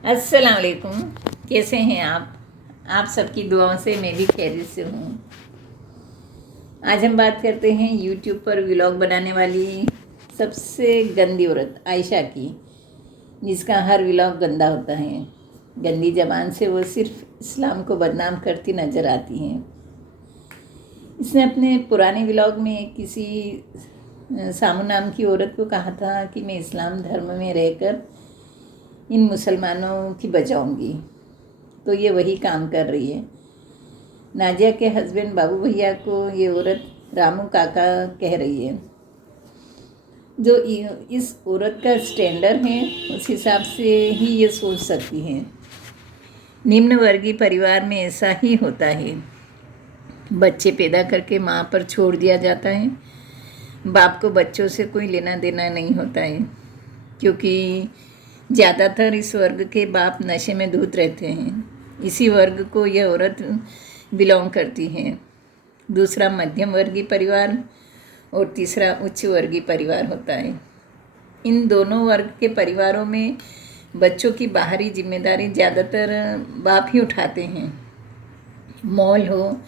अस्सलाम वालेकुम। कैसे हैं आप सबकी दुआओं से मैं भी खैरियत से हूँ। आज हम बात करते हैं यूट्यूब पर व्लॉग बनाने वाली सबसे गंदी औरत आयशा की, जिसका हर व्लॉग गंदा होता है। गंदी ज़बान से वो सिर्फ इस्लाम को बदनाम करती नज़र आती हैं। इसने अपने पुराने व्लॉग में किसी सामू नाम की औरत को कहा था कि मैं इस्लाम धर्म में रहकर इन मुसलमानों की बचाऊंगी, तो ये वही काम कर रही है। नाजिया के हस्बैंड बाबू भैया को ये औरत रामू काका कह रही है। जो इस औरत का स्टैंडर्ड है उस हिसाब से ही ये सोच सकती है। निम्न वर्गीय परिवार में ऐसा ही होता है। बच्चे पैदा करके माँ पर छोड़ दिया जाता है। बाप को बच्चों से कोई लेना देना नहीं होता है, क्योंकि ज़्यादातर इस वर्ग के बाप नशे में धुत रहते हैं। इसी वर्ग को यह औरत बिलोंग करती है। दूसरा मध्यम वर्गीय परिवार और तीसरा उच्च वर्गीय परिवार होता है। इन दोनों वर्ग के परिवारों में बच्चों की बाहरी जिम्मेदारी ज़्यादातर बाप ही उठाते हैं। मॉल हो,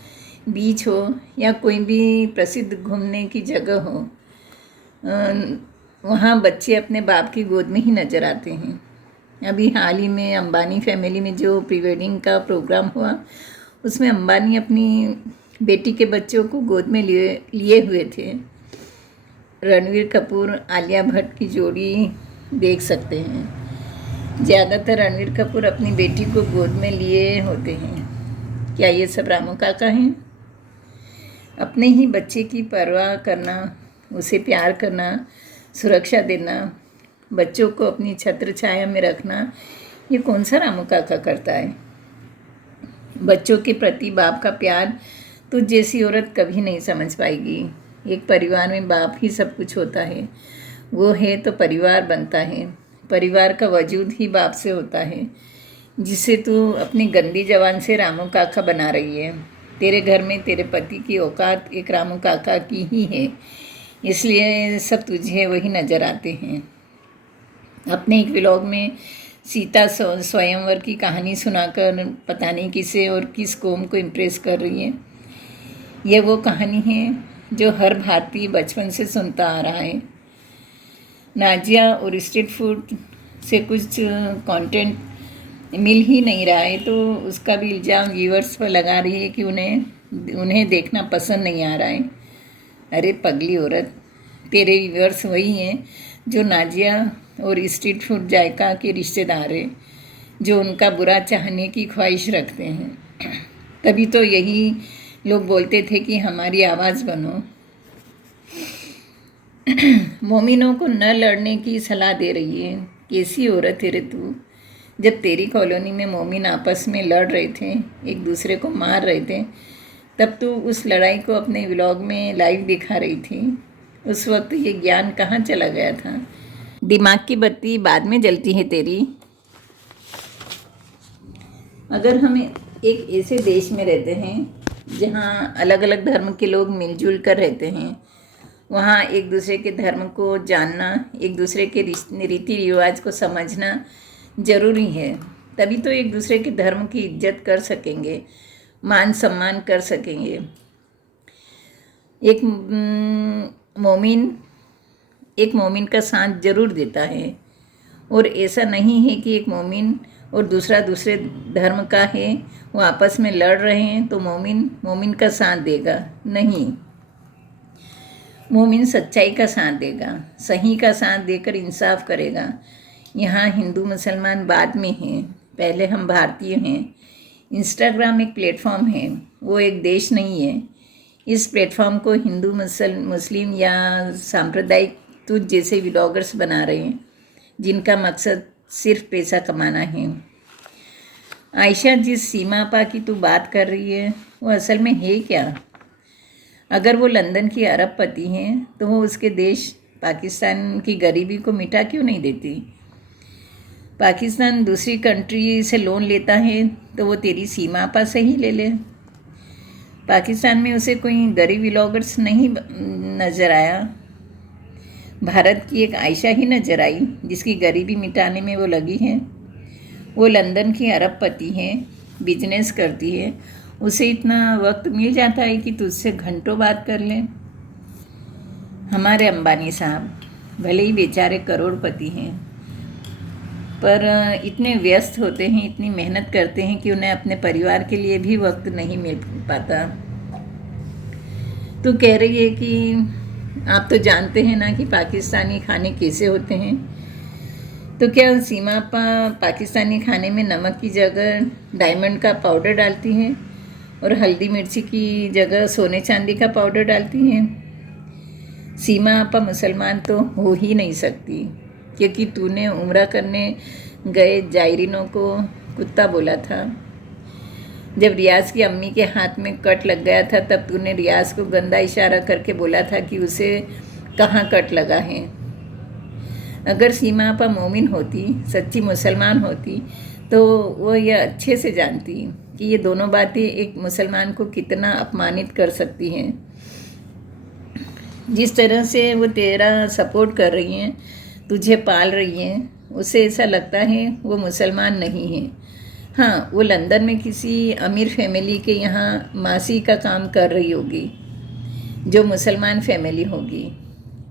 बीच हो या कोई भी प्रसिद्ध घूमने की जगह हो, वहाँ बच्चे अपने बाप की गोद में ही नज़र आते हैं। अभी हाल ही में अंबानी फैमिली में जो प्री वेडिंग का प्रोग्राम हुआ, उसमें अंबानी अपनी बेटी के बच्चों को गोद में लिए हुए थे। रणवीर कपूर आलिया भट्ट की जोड़ी देख सकते हैं। ज़्यादातर रणवीर कपूर अपनी बेटी को गोद में लिए होते हैं। क्या ये सब रामू काका हैं? अपने ही बच्चे की परवाह करना, उसे प्यार करना, सुरक्षा देना, बच्चों को अपनी छत्र छाया में रखना, ये कौन सा रामू काका करता है? बच्चों के प्रति बाप का प्यार तो जैसी औरत कभी नहीं समझ पाएगी। एक परिवार में बाप ही सब कुछ होता है। वो है तो परिवार बनता है। परिवार का वजूद ही बाप से होता है, जिसे तू अपनी गंदी जबान से रामू काका बना रही है। तेरे घर में तेरे पति की औकात एक रामू काका की ही है, इसलिए सब तुझे वही नज़र आते हैं। अपने एक व्लॉग में सीता स्वयंवर की कहानी सुनाकर पता नहीं किसे और किस कौम को इम्प्रेस कर रही है। यह वो कहानी है जो हर भारतीय बचपन से सुनता आ रहा है। नाजिया और स्ट्रीट फूड से कुछ कंटेंट मिल ही नहीं रहा है, तो उसका भी इल्ज़ाम व्यूअर्स पर लगा रही है कि उन्हें देखना पसंद नहीं आ रहा है। अरे पगली औरत, तेरे व्यूअर्स वही हैं जो नाजिया और स्ट्रीट फूड जायका के रिश्तेदार हैं, जो उनका बुरा चाहने की ख्वाहिश रखते हैं। तभी तो यही लोग बोलते थे कि हमारी आवाज़ बनो। मोमिनों को न लड़ने की सलाह दे रही है। कैसी औरत है रे तू? जब तेरी कॉलोनी में मोमिन आपस में लड़ रहे थे, एक दूसरे को मार रहे थे, तब तू उस लड़ाई को अपने व्लॉग में लाइव दिखा रही थी। उस वक्त ये ज्ञान कहाँ चला गया था? दिमाग की बत्ती बाद में जलती है तेरी। अगर हम एक ऐसे देश में रहते हैं जहाँ अलग अलग धर्म के लोग मिलजुल कर रहते हैं, वहाँ एक दूसरे के धर्म को जानना, एक दूसरे के रीति रिवाज को समझना ज़रूरी है। तभी तो एक दूसरे के धर्म की इज्जत कर सकेंगे, मान सम्मान कर सकेंगे। एक मोमिन का साथ जरूर देता है, और ऐसा नहीं है कि एक मोमिन और दूसरा दूसरे धर्म का है, वो आपस में लड़ रहे हैं तो मोमिन का साथ देगा। नहीं, मोमिन सच्चाई का साथ देगा, सही का साथ देकर इंसाफ करेगा। यहाँ हिंदू मुसलमान बाद में हैं, पहले हम भारतीय हैं। इंस्टाग्राम एक प्लेटफॉर्म है, वो एक देश नहीं है। इस प्लेटफॉर्म को हिंदू मुस्लिम या सांप्रदायिक तुझ जैसे व्लॉगर्स बना रहे हैं, जिनका मकसद सिर्फ पैसा कमाना है। आयशा, जिस सीमा पा की तू बात कर रही है, वो असल में है क्या? अगर वो लंदन की अरबपति हैं, तो वो उसके देश पाकिस्तान की गरीबी को मिटा क्यों नहीं देती? पाकिस्तान दूसरी कंट्री से लोन लेता है तो वो तेरी सीमा पा से ही ले ले। पाकिस्तान में उसे कोई गरीब व्लॉगर्स नहीं नज़र आया। भारत की एक आयशा ही नज़र आई, जिसकी गरीबी मिटाने में वो लगी है। वो लंदन की अरबपति है, बिजनेस करती है, उसे इतना वक्त मिल जाता है कि तुझसे घंटों बात कर ले। हमारे अंबानी साहब भले ही बेचारे करोड़पति हैं, पर इतने व्यस्त होते हैं, इतनी मेहनत करते हैं कि उन्हें अपने परिवार के लिए भी वक्त नहीं मिल पाता। तू कह रही है कि आप तो जानते हैं ना कि पाकिस्तानी खाने कैसे होते हैं, तो क्या सीमा पाकिस्तानी खाने में नमक की जगह डायमंड का पाउडर डालती हैं और हल्दी मिर्ची की जगह सोने चांदी का पाउडर डालती हैं? सीमा आपा मुसलमान तो हो ही नहीं सकती, क्योंकि तूने उम्रा करने गए जायरीनों को कुत्ता बोला था। जब रियाज की अम्मी के हाथ में कट लग गया था तब तूने रियाज को गंदा इशारा करके बोला था कि उसे कहाँ कट लगा है। अगर सीमा आपा मोमिन होती, सच्ची मुसलमान होती, तो वो यह अच्छे से जानती कि ये दोनों बातें एक मुसलमान को कितना अपमानित कर सकती हैं। जिस तरह से वो तेरा सपोर्ट कर रही हैं, तुझे पाल रही हैं, उससे ऐसा लगता है वो मुसलमान नहीं है। हाँ, वो लंदन में किसी अमीर फैमिली के यहाँ मासी का काम कर रही होगी, जो मुसलमान फैमिली होगी।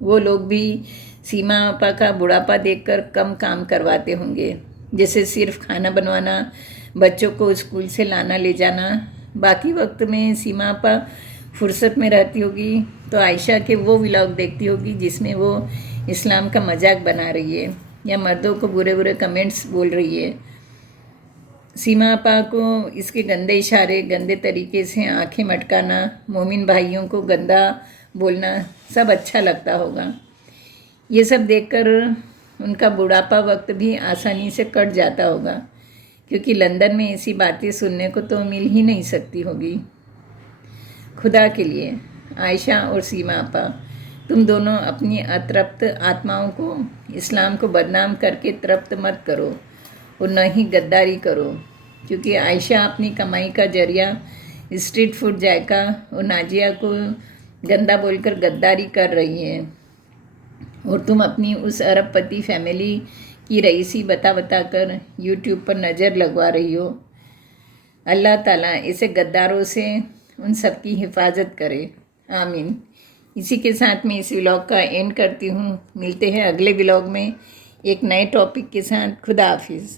वो लोग भी सीमा आपा का बुढ़ापा देखकर कम काम करवाते होंगे, जैसे सिर्फ खाना बनवाना, बच्चों को स्कूल से लाना ले जाना। बाकी वक्त में सीमा आपा फुर्सत में रहती होगी तो आयशा के वो व्लॉग देखती होगी जिसमें वो इस्लाम का मजाक बना रही है या मर्दों को बुरे बुरे कमेंट्स बोल रही है। सीमा आपा को इसके गंदे इशारे, गंदे तरीके से आंखें मटकाना, मोमिन भाइयों को गंदा बोलना सब अच्छा लगता होगा। ये सब देखकर उनका बुढ़ापा वक्त भी आसानी से कट जाता होगा, क्योंकि लंदन में ऐसी बातें सुनने को तो मिल ही नहीं सकती होगी। खुदा के लिए आयशा और सीमा आपा, तुम दोनों अपनी अतृप्त आत्माओं को इस्लाम को बदनाम करके तृप्त मत करो और न ही गद्दारी करो, क्योंकि आयशा अपनी कमाई का जरिया स्ट्रीट फूड जायका और नाजिया को गंदा बोलकर गद्दारी कर रही है, और तुम अपनी उस अरबपति फैमिली की रईसी बता कर यूट्यूब पर नज़र लगवा रही हो। अल्लाह ताला ऐसे गद्दारों से उन सब की हिफाजत करे, आमीन। इसी के साथ मैं इस व्लॉग का एंड करती हूँ। मिलते हैं अगले व्लॉग में एक नए टॉपिक के साथ। खुदा हाफिज़।